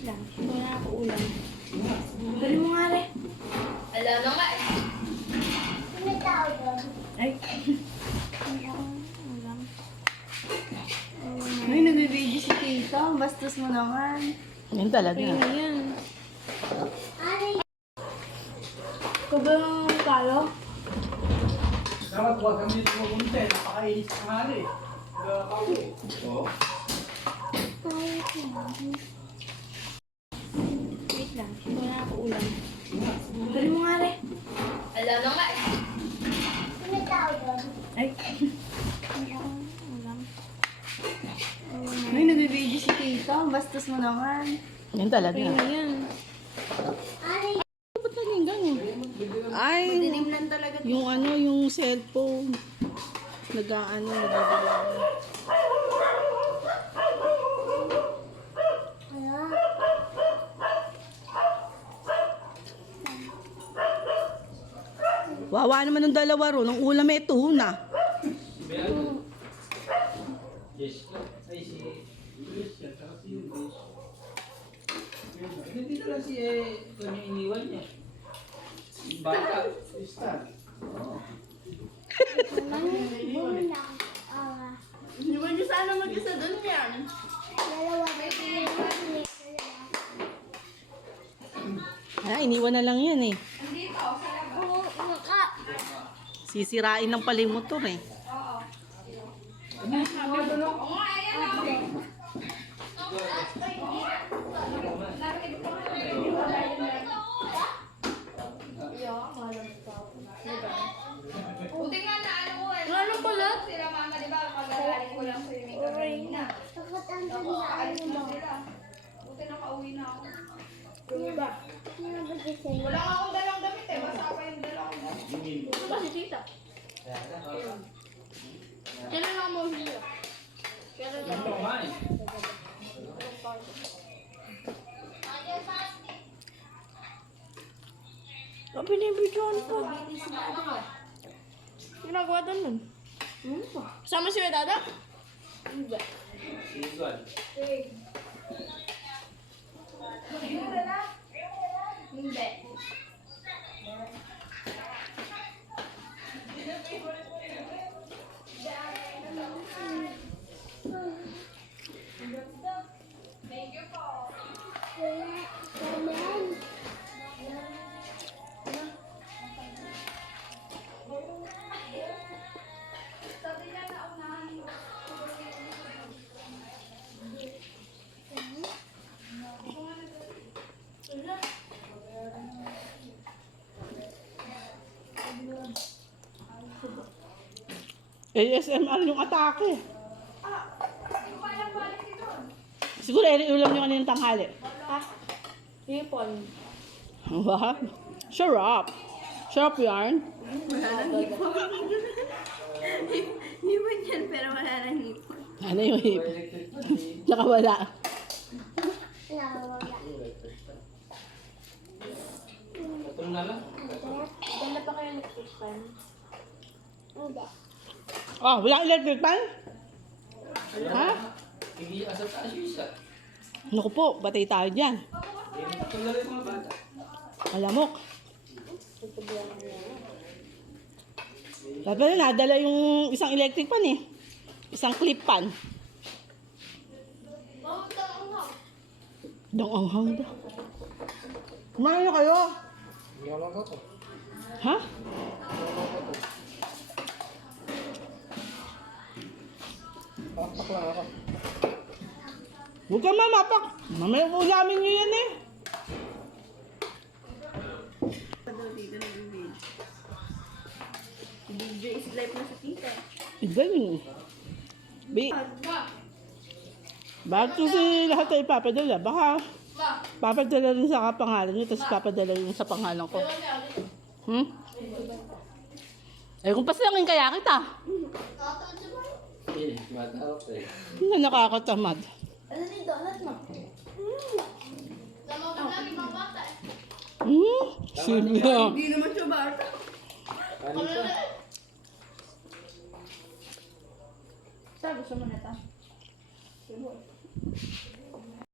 Wait lang. Wala ako ulam. Dali mo nga rin. Alam na nga eh. May tao doon. Ay. Wala akong ulam. Ay, nag-video si Tito. Bastos mo naman. Yan talaga. Kaya na yan. Ari, Ikaw ba yung kalo? Dapat huwag kami dito pumunta eh. Napakainis ka nga rin. Oo. Wait lang. Wala ako ulam. Dali mo nga rin. Alam na nga eh. may tao doon. Ay. Wala akong ulam. Ay, nag-video si Tito. Bastos mo naman. Yan talaga. Kaya na yan. Ari, Ba't nalingan eh? Ay, Dilim lang talaga. yung ano, yung cellphone. Nag-ano, nagbibilang. wala. Wawa naman ng dalawa ro. Nung ulam eh, tuna. Yes. Ay, si Luis yan. Saka si Luis. Hindi na lang si ito niya iniwan niya. Bata. Si Stan. Oo. Muna. Hindi ba niyo sana mag-isa doon yan? Dalawa na Iniwan na lang yan eh. Oo, maka. Sisirain ng pala yung motor eh. Buti nga na ano ko eh. Ano pala? Sila mama, di ba? Pag-araling ko lang swimming kami na. Takot ang Tapos tanda. aalis na sila. Buti nakauwi na ako. Sino ba gising? Wala nga akong dalang damit eh. Basta pa yung dalang damit. Ito ba si Tita? Kailan lang mo siya? Kailan lang? Ito nga eh. Oh, binibidyoan pa. Ginagawa doon nun. Sama si Dada? Hindi. Si Juan. Hindi. Thank you po. Sabi niya na unahan mo. ASMR yung atake. Hindi ko pa alam balik ito. Siguro ulam yung kaninang tanghali. Ha? Hipon. Wow. Sarap. Sarap yarn. Wala nang hipon. Hipon yan, pero wala nang hipon. Ano yung hip? Nakawala. Ito na lang. Ganda pa kayo nag-hipon. Oh, walang electric fan? Ha? Hindi asa taas yung isa. Naku po, batay tayo dyan. Ito na rin mga bata. Alamok. Dapat na nadala yung isang electric fan eh. Isang clip fan. Dang anghang daw. Kumain na kayo. Wala ko to. Ha? Pakpak lang ako. Huwag ka mamapak. Mamaya ulamin nyo yan eh. Daw dito nag-video. Video is life na sa Tita. Iba yun. Bakit kasi lahat ay papadala? Baka papadala rin sa kapangalan nyo, tapos papadala rin sa pangalan ko. Hmm? Eh kung pasilangin kaya kita. Hindi, matarap eh. Hindi nakakatamad. Ano ni donut mo? Tama ka lang, ibang bata eh. Silvia. Hindi naman siya bata. Kanisa. Sabi, gusto mo na ito?